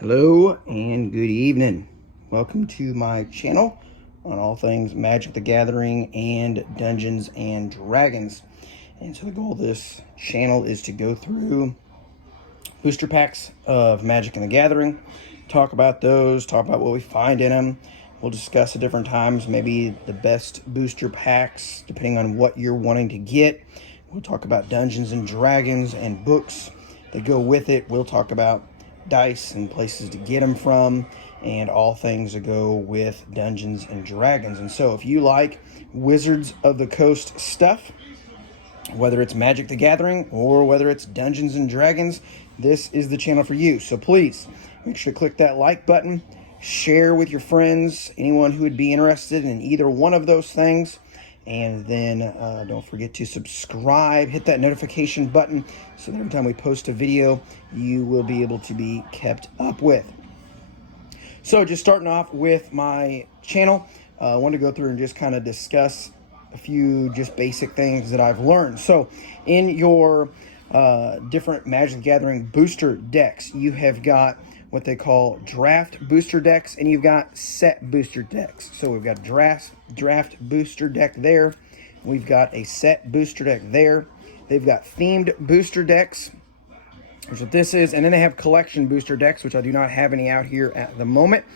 Hello and good evening. Welcome to my channel on all things Magic the Gathering and Dungeons and Dragons. And so the goal of this channel is to go through booster packs of Magic the Gathering, talk about those, talk about what we find in them. We'll discuss at different times maybe the best booster packs depending on what you're wanting to get. We'll talk about Dungeons and Dragons and books that go with it. We'll talk about dice and places to get them from, and all things that go with Dungeons and Dragons. And so if you like Wizards of the Coast stuff, whether it's Magic the Gathering or whether it's Dungeons and Dragons, this is the channel for you. So please make sure to click that like button, share with your friends, anyone who would be interested in either one of those things. And then don't forget to subscribe, hit that notification button so that every time we post a video, you will be able to be kept up with. So just starting off with my channel, I want to go through and just kind of discuss a few just basic things that I've learned. So in your different Magic the Gathering booster decks, you have got what they call draft booster decks, and you've got set booster decks. So we've got draft booster deck there. We've got a set booster deck there. They've got themed booster decks, which is what this is. And then they have collection booster decks, which I do not have any out here at the moment.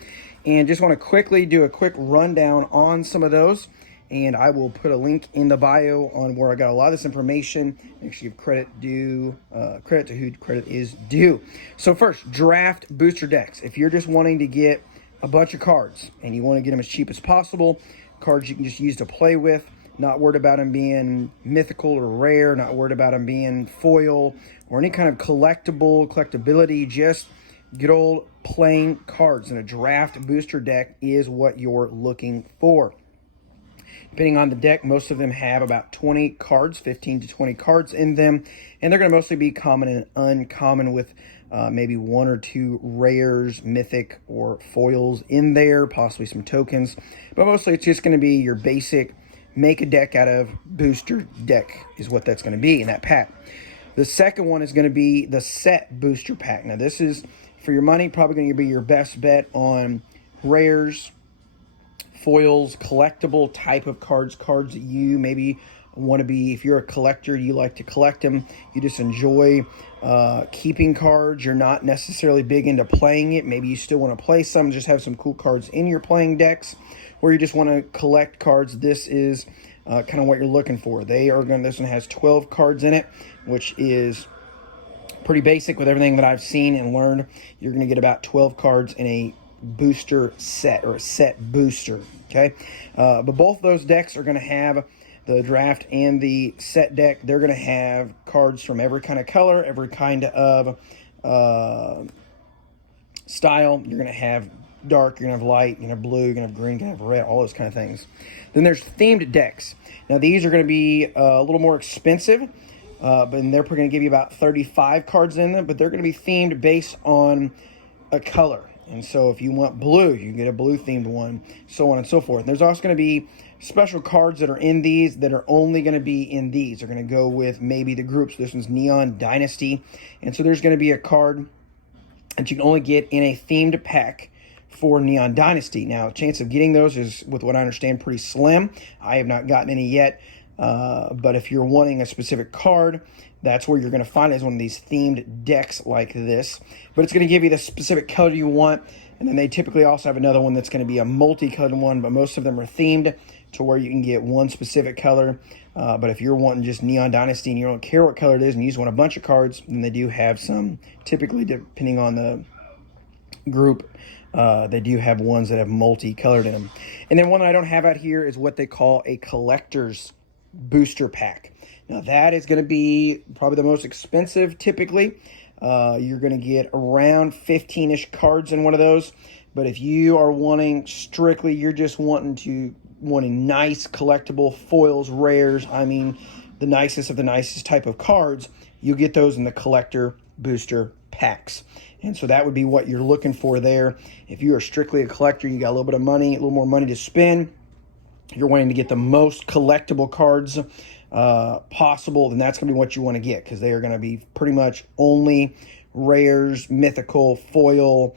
And just want to quickly do a quick rundown on some of those. And I will put a link in the bio on where I got a lot of this information. Make sure you give credit to who credit is due. So first, draft booster decks. If you're just wanting to get a bunch of cards and you want to get them as cheap as possible, cards you can just use to play with, not worried about them being mythical or rare, not worried about them being foil or any kind of collectability, just good old plain cards. And a draft booster deck is what you're looking for. Depending on the deck, most of them have about 20 cards, 15 to 20 cards in them. And they're going to mostly be common and uncommon with maybe one or two rares, mythic, or foils in there, possibly some tokens. But mostly it's just going to be your basic make a deck out of booster deck is what that's going to be in that pack. The second one is going to be the set booster pack. Now this is, for your money, probably going to be your best bet on rares, foils, collectible type of cards that you maybe want to be. If you're a collector, you like to collect them, you just enjoy keeping cards, you're not necessarily big into playing it, maybe you still want to play some, just have some cool cards in your playing decks, or you just want to collect cards. This is kind of what you're looking for. This one has 12 cards in it, which is pretty basic with everything that I've seen and learned. You're going to get about 12 cards in a booster set, or a set booster, okay? But both those decks are going to have, the draft and the set deck, they're going to have cards from every kind of color, every kind of style. You're going to have dark, you're going to have light, you're going to have blue, you're going to have green, you're going to have red, all those kind of things. Then there's themed decks. Now these are going to be a little more expensive, but they're going to give you about 35 cards in them, but they're going to be themed based on a color. And so if you want blue, you can get a blue themed one, so on and so forth. There's also going to be special cards that are in these that are only going to be in these. They're going to go with maybe the groups. This one's Neon Dynasty. And so there's going to be a card that you can only get in a themed pack for Neon Dynasty. Now, chance of getting those is, with what I understand, pretty slim. I have not gotten any yet. But if you're wanting a specific card, that's where you're going to find it, is one of these themed decks like this. But it's going to give you the specific color you want. And then they typically also have another one that's going to be a multicolored one, but most of them are themed to where you can get one specific color. But if you're wanting just Neon Dynasty and you don't care what color it is and you just want a bunch of cards, then they do have some, typically depending on the group, they do have ones that have multicolored in them. And then one that I don't have out here is what they call a collector's booster pack. Now that is going to be probably the most expensive typically. You're going to get around 15-ish cards in one of those. But if you are wanting strictly, you're just wanting nice collectible foils, rares, I mean the nicest of the nicest type of cards, you get those in the collector booster packs. And so that would be what you're looking for there. If you are strictly a collector, you got a little bit of money, a little more money to spend, you're wanting to get the most collectible cards possible, then that's going to be what you want to get, because they are going to be pretty much only rares, mythical, foil,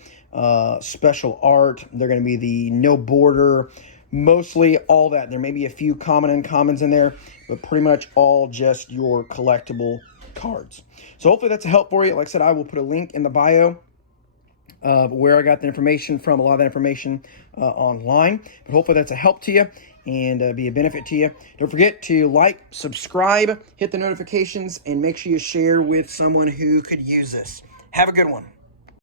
special art. They're going to be the no border, mostly all that. There may be a few common and uncommons in there, but pretty much all just your collectible cards. So hopefully that's a help for you. Like I said, I will put a link in the bio of where I got the information from, a lot of that information online. But hopefully that's a help to you and be a benefit to you. Don't forget to like, subscribe, hit the notifications, and make sure you share with someone who could use this. Have a good one.